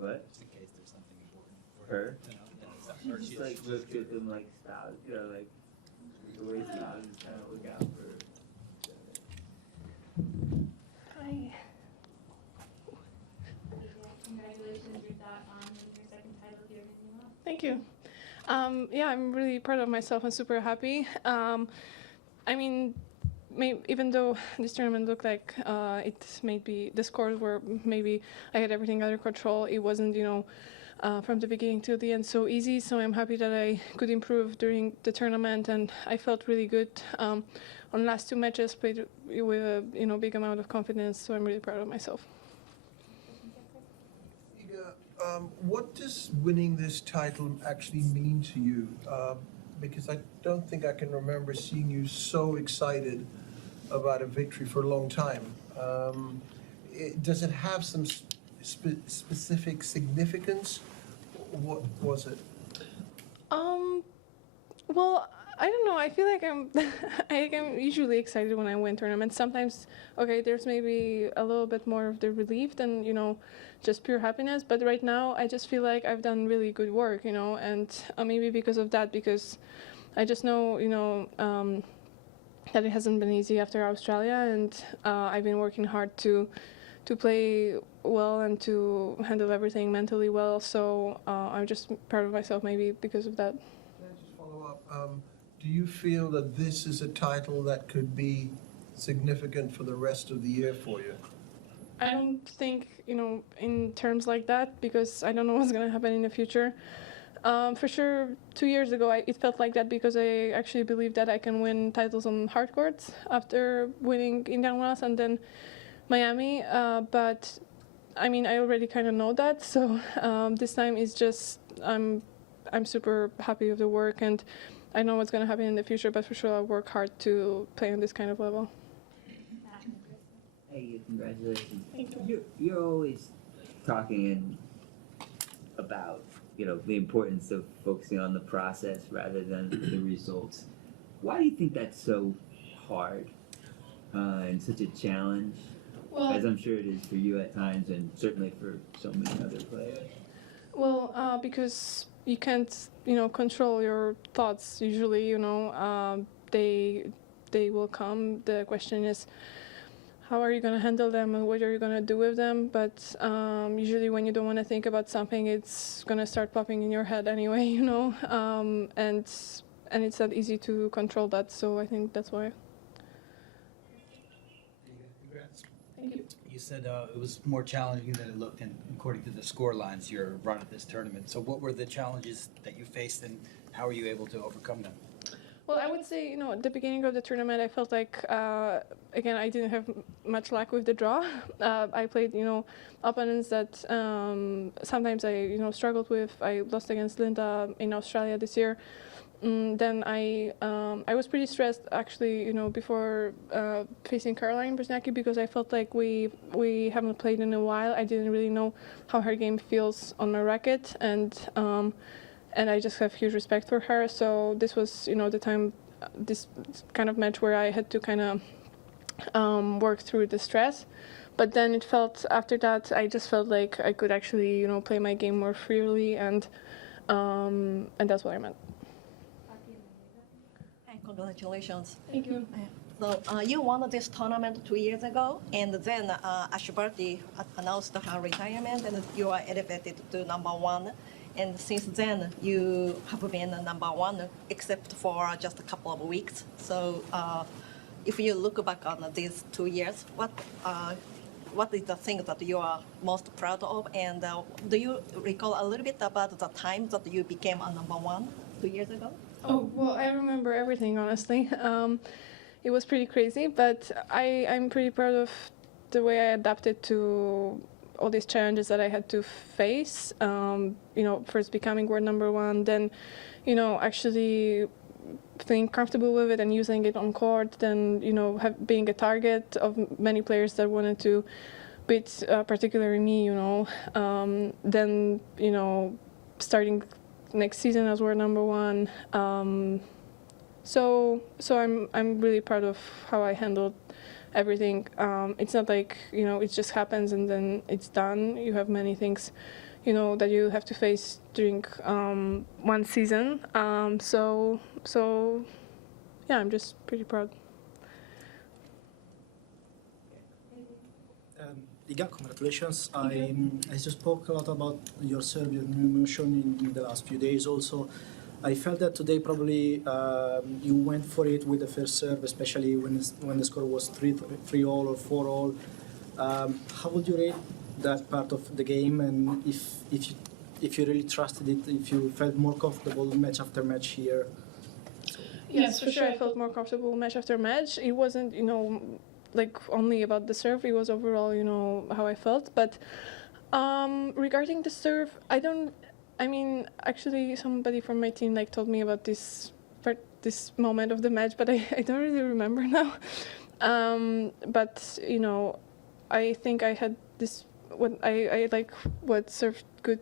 What? Just in case there's something important for Her? to know. Yeah, She just like looks at them like stop, you know, like the way stop is trying to look out for. Hi. Congratulations, your thought on winning your second title here in New York. Thank you. Yeah, I'm really proud of myself and super happy. I mean, even though this tournament looked like it maybe the scores were maybe I had everything under control, it wasn't, from the beginning till the end so easy. So I'm happy that I could improve during the tournament, and I felt really good. On last two matches, played with a big amount of confidence. So I'm really proud of myself. Iga, what does winning this title actually mean to you? Because I don't think I can remember seeing you so excited about a victory for a long time. Does it have some specific significance? What was it? Well, I don't know. I feel like I'm usually excited when I win tournaments. Sometimes, okay, there's maybe a little bit more of the relief than, just pure happiness. But right now, I just feel like I've done really good work, and maybe because of that, because I just know, that it hasn't been easy after Australia, and I've been working hard to play well and to handle everything mentally well. So I'm just proud of myself maybe because of that. Can I just follow up? Do you feel that this is a title that could be significant for the rest of the year for you? I don't think, in terms like that, because I don't know what's going to happen in the future. For sure, 2 years ago, it felt like that because I actually believed that I can win titles on hard courts after winning Indian Wells and then Miami. But, I mean, I already kind of know that. So this time is just, I'm super happy with the work, and I know what's going to happen in the future, but for sure I'll work hard to play on this kind of level. Hey, congratulations. Thank you. You're always talking about, the importance of focusing on the process rather than the results. Why do you think that's so hard and such a challenge? Well, As I'm sure it is for you at times, and certainly for so many other players. Well, because you can't, control your thoughts. Usually, they will come. The question is, how are you going to handle them and what are you going to do with them? But usually, when you don't want to think about something, it's going to start popping in your head anyway, and it's not easy to control that. So I think that's why. Congrats. Thank you. You said it was more challenging than it looked, and according to the score lines, your run at this tournament. So what were the challenges that you faced, and how were you able to overcome them? Well, I would say, at the beginning of the tournament, I felt like, again, I didn't have much luck with the draw. I played, opponents that sometimes I, struggled with. I lost against Linda in Australia this year. Then I was pretty stressed, actually, before facing Caroline Wozniacki, because I felt like we haven't played in a while. I didn't really know how her game feels on my racket, and I just have huge respect for her. So this was, the time, this kind of match where I had to kind of work through the stress. But then it felt, after that, I just felt like I could actually, play my game more freely, and that's what I meant. Hi, congratulations. Thank you. So you won this tournament 2 years ago, and then Ashbarty announced her retirement, and you are elevated to #1. And since then, you have been #1, except for just a couple of weeks. So if you look back on these 2 years, what is the thing that you are most proud of? And do you recall a little bit about the time that you became a #1 2 years ago? Oh, well, I remember everything, honestly. It was pretty crazy, but I'm pretty proud of the way I adapted to all these challenges that I had to face. First becoming world #1, then, actually feeling comfortable with it and using it on court, then, being a target of many players that wanted to beat particularly me, then, starting next season as world #1. So I'm really proud of how I handled everything. It's not like, it just happens and then it's done. You have many things that you have to face during one season. So yeah, I'm just pretty proud. Iga, congratulations. I just spoke a lot about your Serbian emotion in the last few days also. I felt that today probably you went for it with the first serve, especially when the score was 3-all or 4-all. How would you rate that part of the game, and if you really trusted it, if you felt more comfortable match after match here? Yes, for sure. I felt more comfortable match after match. It wasn't, like only about the serve. It was overall, how I felt. But regarding the serve, actually, somebody from my team told me about this moment of the match, but I don't really remember now. But I think I had this. What served good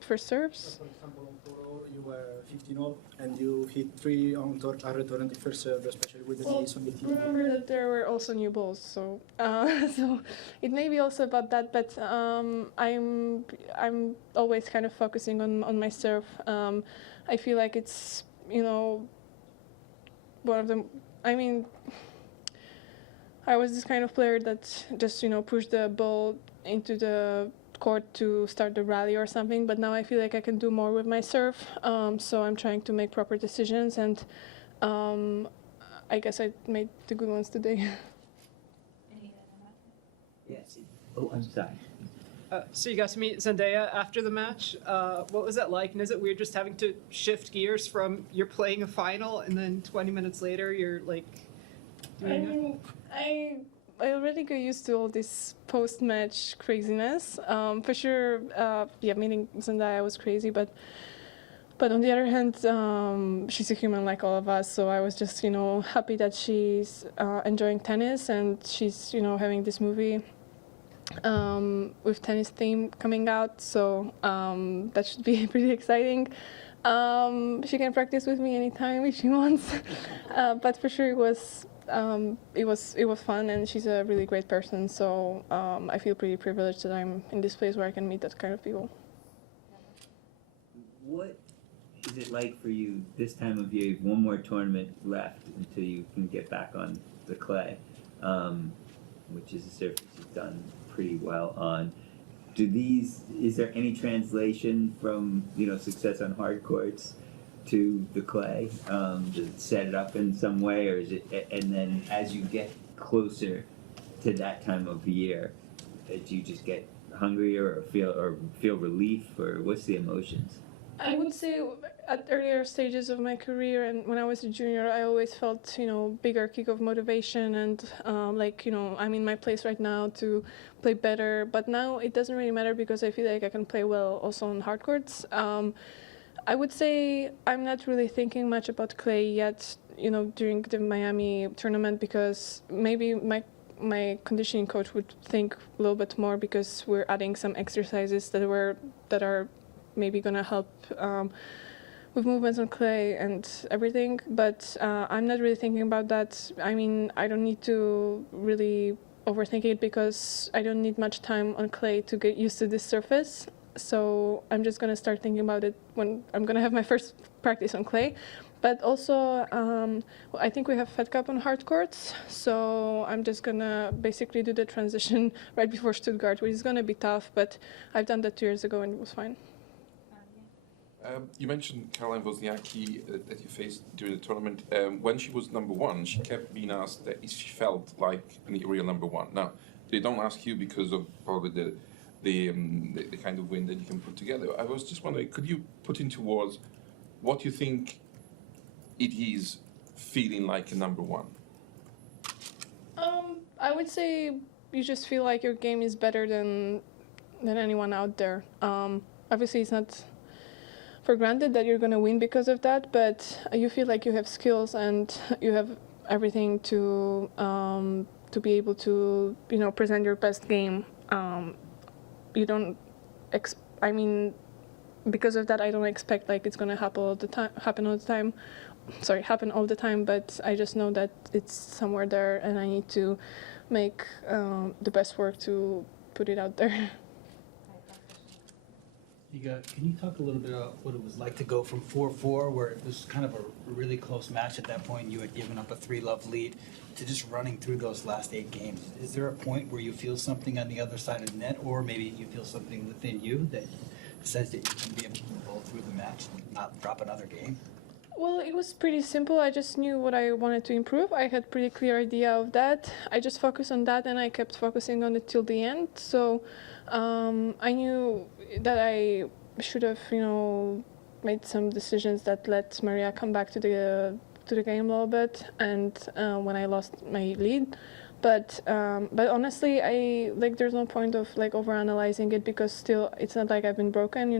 first serves. For example, on 4-all, you were 15-all, and you hit 3 on return on the first serve, especially with the knees on the team. Remember that there were also new balls, so so it may be also about that. But I'm always kind of focusing on my serve. I feel like it's one of the. I was this kind of player that just pushed the ball into the court to start the rally or something, but now I feel like I can do more with my serve, so I'm trying to make proper decisions, and I guess I made the good ones today. Yes. Oh, I'm sorry. So you got to meet Zendaya after the match. What was that like? And is it weird just having to shift gears from you're playing a final and then 20 minutes later you're like doing I already got used to all this post-match craziness. For sure, meeting Zendaya was crazy, but on the other hand, she's a human like all of us. So I was just, happy that she's enjoying tennis, and she's, having this movie with tennis theme coming out. So that should be pretty exciting. She can practice with me anytime if she wants. But for sure, it was fun, and she's a really great person. So I feel pretty privileged that I'm in this place where I can meet that kind of people. What is it like for you this time of year? You have one more tournament left until you can get back on the clay, which is a surface you've done pretty well on. Is there any translation from success on hard courts to the clay? Does it set it up in some way, or is it? And then as you get closer to that time of year, do you just get hungrier or feel relief, or what's the emotions? I would say at earlier stages of my career, and when I was a junior, I always felt, bigger kick of motivation, and I'm in my place right now to play better. But now it doesn't really matter because I feel like I can play well also on hard courts. I would say I'm not really thinking much about clay yet, during the Miami tournament, because maybe my conditioning coach would think a little bit more, because we're adding some exercises that are maybe gonna help with movements on clay and everything. But I'm not really thinking about that. I don't need to really overthink it, because I don't need much time on clay to get used to this surface. So I'm just gonna start thinking about it when I'm gonna have my first practice on clay. But also, I think we have Fed Cup on hard courts, so I'm just gonna basically do the transition right before Stuttgart, which is gonna be tough, but I've done that 2 years ago and it was fine. You mentioned Caroline Wozniacki that you faced during the tournament. When she was number one, she kept being asked that if she felt like a real number one. Now, they don't ask you because of probably the kind of win that you can put together. I was just wondering, could you put into words what you think it is feeling like a number one? I would say you just feel like your game is better than anyone out there. Obviously, it's not for granted that you're going to win because of that, but you feel like you have skills and you have everything to be able to present your best game. You don't because of that, I don't expect like it's going to happen all the time, but I just know that it's somewhere there, and I need to make the best work to put it out there. Iga, can you talk a little bit about what it was like to go from 4-4, where it was kind of a really close match at that point, you had given up a 3-love lead, to just running through those last 8 games? Is there a point where you feel something on the other side of the net, or maybe you feel something within you that says that you can be able to roll through the match and not drop another game? Well, it was pretty simple. I just knew what I wanted to improve. I had pretty clear idea of that. I just focused on that, and I kept focusing on it till the end. So I knew that I should have, made some decisions that let Maria come back to the game a little bit, and when I lost my lead. But honestly, there's no point of overanalyzing it, because still it's not like I've been broken.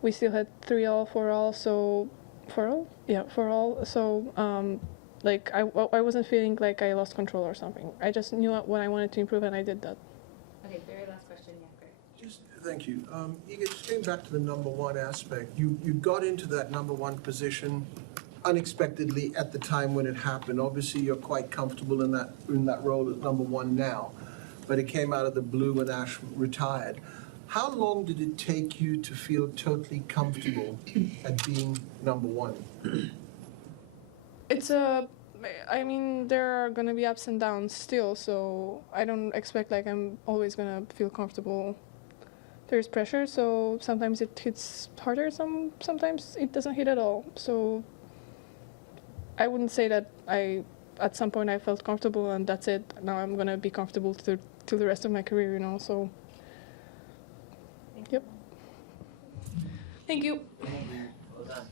We still had 3-all, 4-all, so 4-all, yeah, 4-all. So I wasn't feeling like I lost control or something. I just knew what I wanted to improve, and I did that. Okay, very last question, yeah, great. Thank you. Iga, just getting back to the number one aspect, you got into that number one position unexpectedly at the time when it happened. Obviously, you're quite comfortable in that role as number one now, but it came out of the blue when Ash retired. How long did it take you to feel totally comfortable at being number one? There are gonna be ups and downs still, so I don't expect I'm always gonna feel comfortable. There's pressure, so sometimes it hits harder, sometimes it doesn't hit at all. So I wouldn't say that at some point I felt comfortable and that's it. Now I'm gonna be comfortable to the rest of my career, so. Yep. Thank you. Well done.